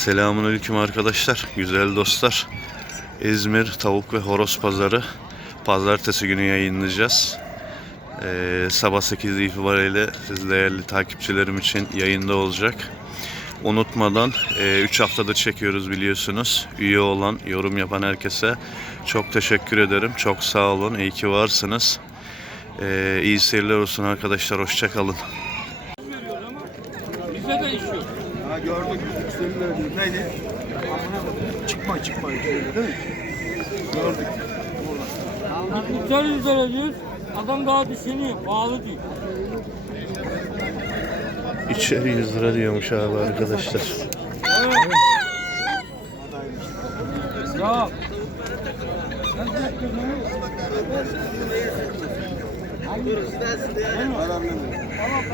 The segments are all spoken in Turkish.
Selamünaleyküm arkadaşlar, güzel dostlar. İzmir Tavuk ve Horoz Pazarı pazartesi günü yayınlayacağız. Ee, sabah 8 itibariyle siz değerli takipçilerim için yayında olacak. Unutmadan 3 haftadır çekiyoruz biliyorsunuz. Üye olan, yorum yapan herkese çok teşekkür ederim. Çok sağ olun, iyi ki varsınız. Ee, iyi seyirler olsun arkadaşlar, hoşçakalın. Gördük. Müşteriler diyor. Neydi? Çıkma çıkma. Değil mi? Gördük. Miktar yüzler diyoruz. Adam daha düşünüyor. Pahalı değil. İçeri 100 lira diyormuş abi arkadaşlar. Evet. Ya. Anlamadım. Tamam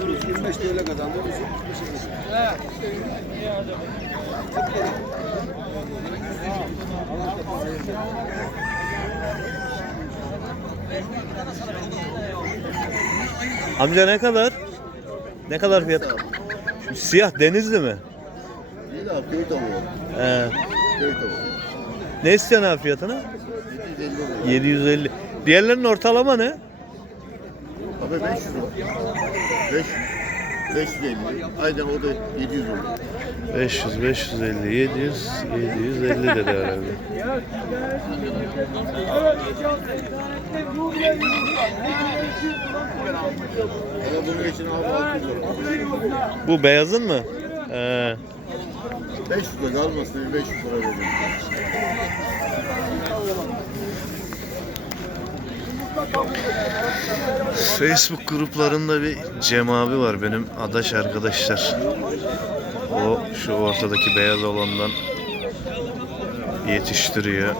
tamam. 25 TL kazandı. Amca ne kadar? Ne kadar fiyat? Şu siyah denizli mi? İyi de köy tavuğu. He. Köy tavuğu. Ne istiyorsun abi fiyatını? 750 lira. 750. Diğerlerinin ortalama ne? Abi 500 lira. 5 550. Aynen o da 700 olur. 500, 550, 700, 750 dedi herhalde. Ama bunun için abi 600 lira. Bu beyazın mı? He. 500 lira kalmasın 500 lira veriyorum. Facebook gruplarında bir Cem abi var benim adaş arkadaşlar. O şu ortadaki beyaz olandan yetiştiriyor.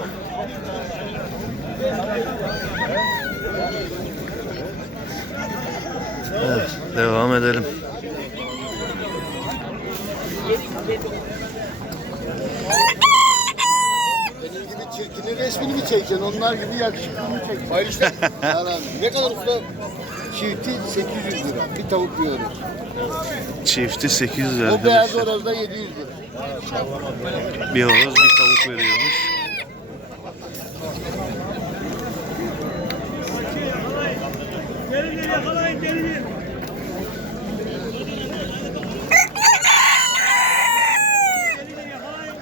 Evet, devam edelim. Benim çirkinin resmini mi çekeceksin? Onlar gibi yakışıklını çekeceksin. Hayır işte. ne kadar usta? Çifti 800 lira. Bir tavuk yiyoruz. Çifti 800 lira O beyaz arkadaşlar. horozda 700 lira. Bir horoz bir tavuk veriyormuş.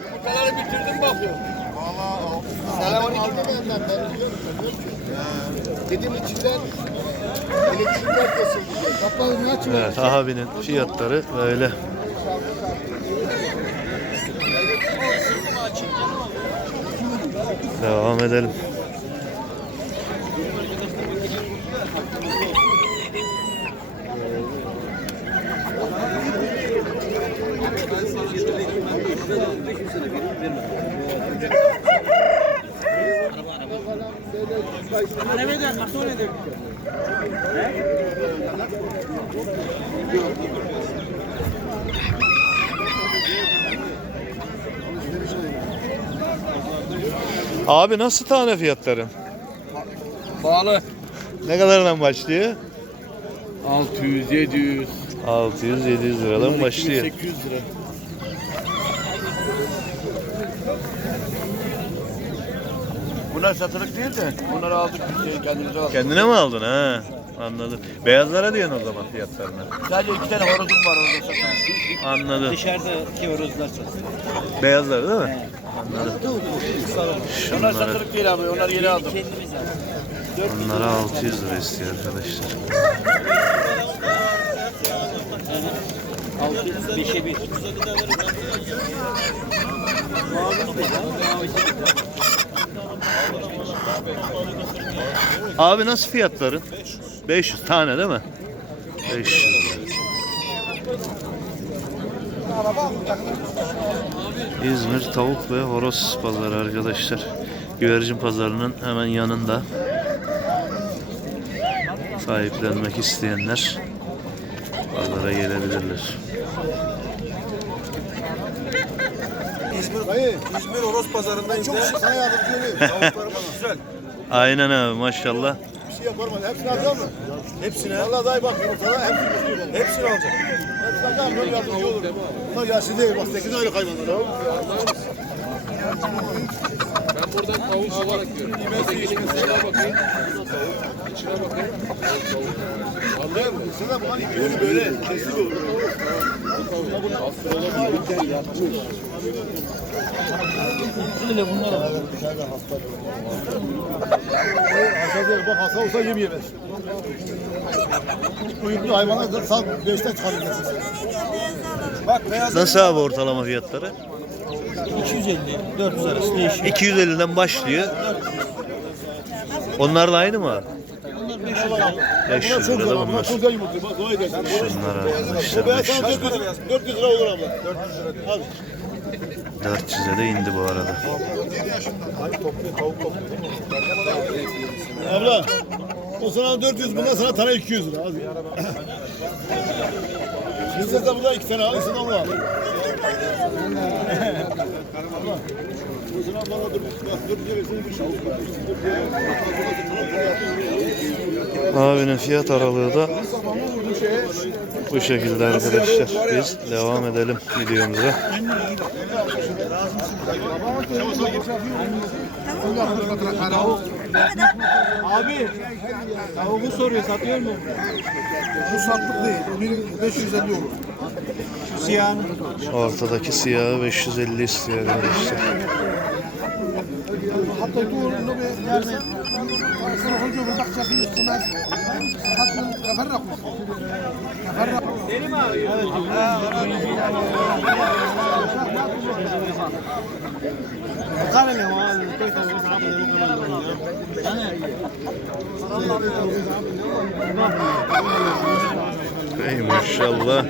Yumurtaları bitirdim bakıyorum. Valla. Demeyenler ben biliyorum. Dedim içinden elektrikler kesildi. Kapalı ne açıyor? Evet abinin fiyatları böyle. Devam edelim. Abi nasıl tane fiyatların? Pahalı. Ne kadardan başlıyor? 600, 700. 600-700 liradan başlıyor. 800 lira. Bunlar satılık değil de bunları aldık biz şey, kendimize aldık. Kendine mi aldın ha? Anladım. Beyazlara diyorsun o zaman fiyatlarını. Sadece iki tane horozum var orada satan. Anladım. Dışarıdaki horozlar satıyor. Beyazları değil mi? Anladım. Onlar satılık değil abi onlar yeni aldım. Kendimiz aldık. onlara 600 lira istiyor arkadaşlar. 600, 5'e 1. Abi nasıl fiyatların? 500 tane değil mi? 500 lira. İzmir tavuk ve horoz pazarı arkadaşlar. Güvercin pazarının hemen yanında. Sahiplenmek isteyenler pazara gelebilirler. İzmir, Dayı, İzmir Horoz Pazarı'ndayız. Çok sana yardımcı olayım. Güzel. Aynen abi maşallah. Bir şey yaparım. Hepsini alacak mı? Hepsini. Vallahi dayı bak yumurtalar hepsini istiyorum. Hepsini alacak. Hepsini alacak mı? Bunlar yardımcı olur. Bunlar yaşlı değil. Bak 8 aylık hayvanlar buradan tavuk olarak görüyorum. Ötekinin içine bakayım. İçine bakayım. Anlıyor musun? Sana bu hani böyle böyle kesik olur. Hasta değil. Bak hasta olsa yem yemez. Uyuklu hayvanlar da saat 5'te çıkarır. Bak beyaz Nasıl abi ortalama fiyatları? 250, 400 arası değişiyor. 250'den başlıyor. Onlar da aynı mı? 500 lira da bunlar. Çok güzel yumurtluyor. Bak dua edersin. Şunlar arkadaşlar Bu beyaz 500 sana lira. 400 lira. 400 lira olur abla. 400 lira. Al. 400'e de indi bu arada. Abla. O sana 400, bundan sana tane 200 lira. Hadi. Sen de bundan iki tane al, sen Allah. Bu sana bana dur, bak 400 lira versene bir olsun. Abinin fiyat aralığı da bu şekilde arkadaşlar. Biz devam edelim videomuza. Abi, tavuğu soruyor, satıyor mu? Bu satlık değil, 550 olur. Şu siyahını. Ortadaki siyahı 550 istiyor arkadaşlar. حتى يكون انه يعني يصيروا حجوا بالبحث في السماء حتى تفرقوا تفرقوا قال لي هو الكويت بس Ey maşallah.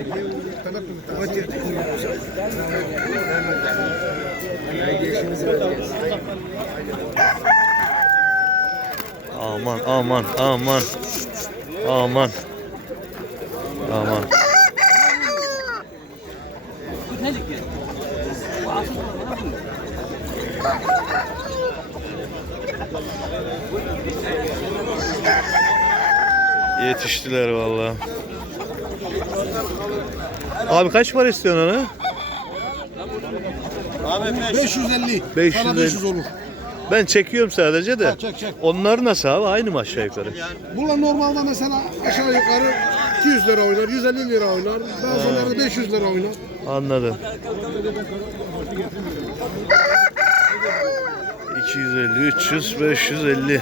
Aman aman aman. Aman. Aman. Yetiştiler vallahi. Abi kaç para istiyorsun onu? 550 550. Sana 500 olur. Ben çekiyorum sadece de. çek, çek. Onlar nasıl abi? Aynı mı aşağı yukarı? Bunlar normalde mesela aşağı yukarı 200 lira oynar, 150 lira oynar. Bazıları 500 lira oynar. Anladım. 250, 300, 550.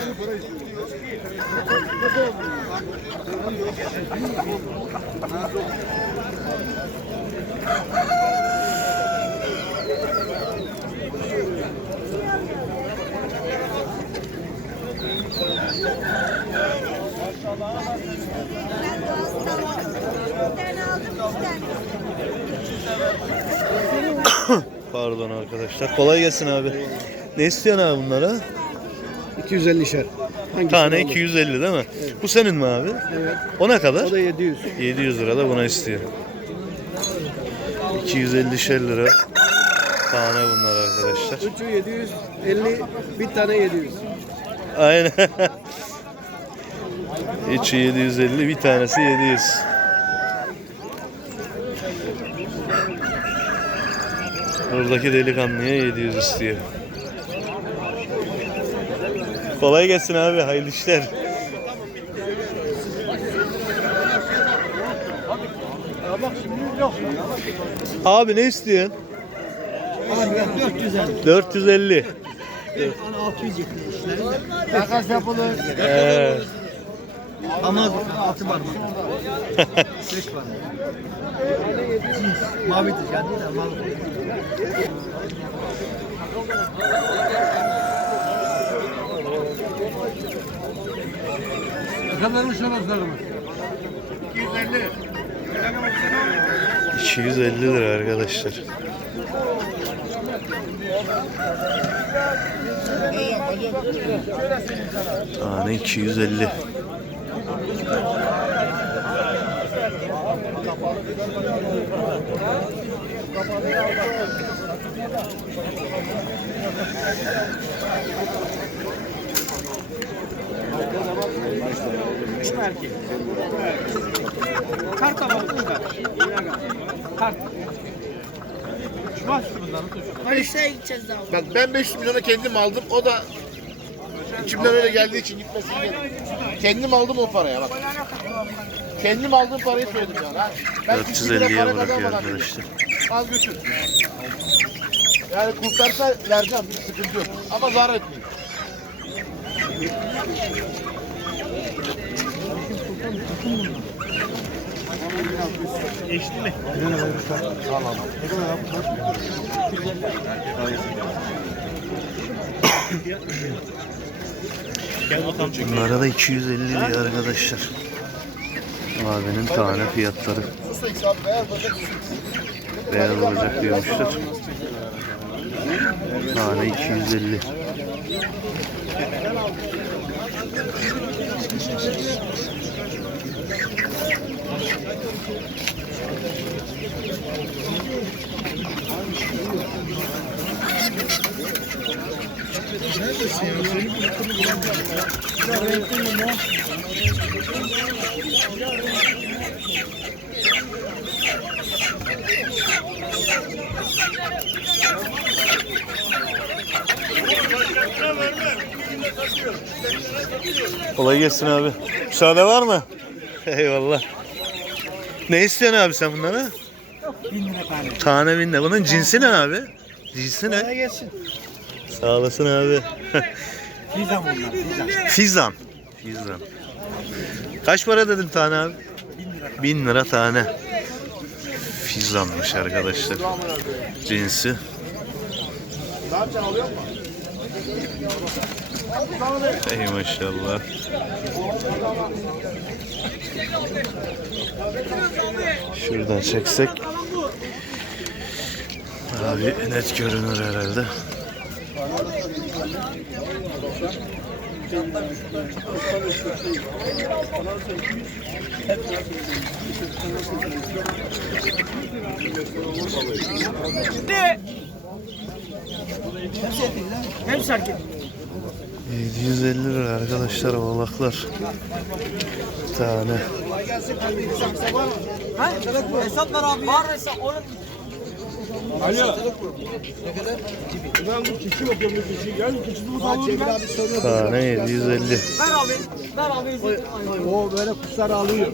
Pardon arkadaşlar. Kolay gelsin abi. Ne istiyorsun abi bunlara? 250 şer. Tane 250 değil mi? Bu senin mi abi? Evet. O ne kadar? O da 700. 700 lira da buna istiyor. 250 lira tane bunlar arkadaşlar. Üçü 750, bir tane 700. Aynen. İçi 750, bir tanesi 700. Buradaki delikanlıya 700 istiyor. Kolay gelsin abi, hayırlı işler. Abi ne istiyorsun? Abi 450. 450. Ona 670 Takas yapılır. Ee, Ama altı var mı? Beş var mı? Mavi ticaret değil ama Ne kadarmış şaraplarımız? 250 lira arkadaşlar. Tane 250. Karta balık çıkar. Barış'a gideceğiz daha. Bak ben 500 milyona kendim aldım. O da içimden öyle geldiği için gitmesin diye. Kendim aldım o paraya bak. Kendim aldığım parayı söyledim yani. ha. Ben iki lira 450'ye para bırakıyor arkadaşlar. Al götür. Yani kurtarsa vereceğim. Bir sıkıntı yok. Ama zarar etmeyin. Eşli mi? Ne kadar Bunlara da 250 lira arkadaşlar. Abinin tane fiyatları. Beyaz olacak diyormuşlar. Tane 250. Neredesin? Kolay gelsin abi. Müsaade var mı? Eyvallah. Ne istiyorsun abi sen bunlara? Bin lira tane. Tane bin lira. Bunun cinsi ne abi? Cinsi ne? gelsin. Sağ olasın abi. Fizan bunlar. Fizan. Fizan. Fizan. Kaç para dedin tane abi? Bin lira tane. Fizanmış arkadaşlar. Cinsi. Ey maşallah. Şuradan çeksek. Abi net görünür herhalde. Hepsi erkek. 750 lira arkadaşlar oğlaklar. Bir tane. Ha? Hesap ver abi. Var hesap. Onun Tane 750. ver abi. Ver abi. O böyle kuşlar alıyor.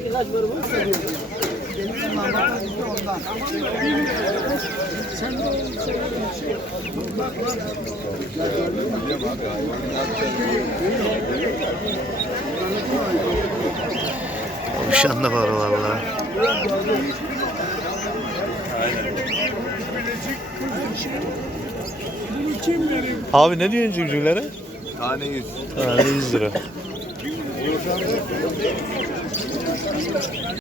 Ondan. Konuşan da var valla. Abi ne diyorsun civcivlere? Tane 100. Tane 100 lira.